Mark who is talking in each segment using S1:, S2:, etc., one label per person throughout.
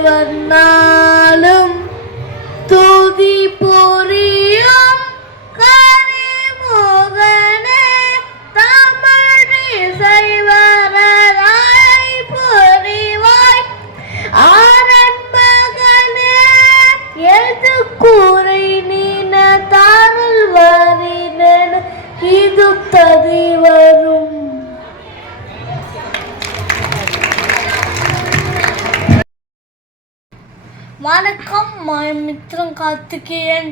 S1: தேவன்னாலும் துதி புரியும் கரிமோகனே தமிழ் செய்வராய் புரிவாய். ஆரம்பகனே எது கூற வணக்கம் மித்திரம் கார்த்திகேயன்.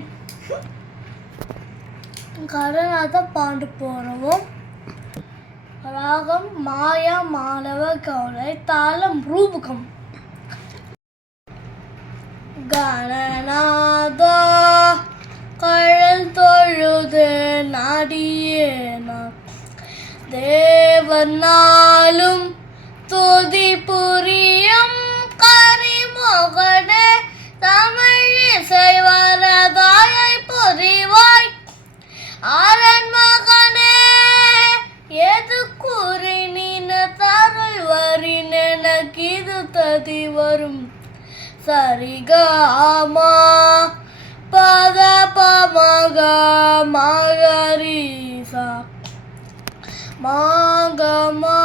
S1: கரநாத பாண்டு போறவும் ராகம் மாயா மாணவ கௌரை தாளம் ரூபகம். கணநாதா கழல் தொழுது நாடியே நான் தேவனாலும் துதி புரிய கீது ததி வரும். சரிகமா பத பமக மகரீசா மாகமா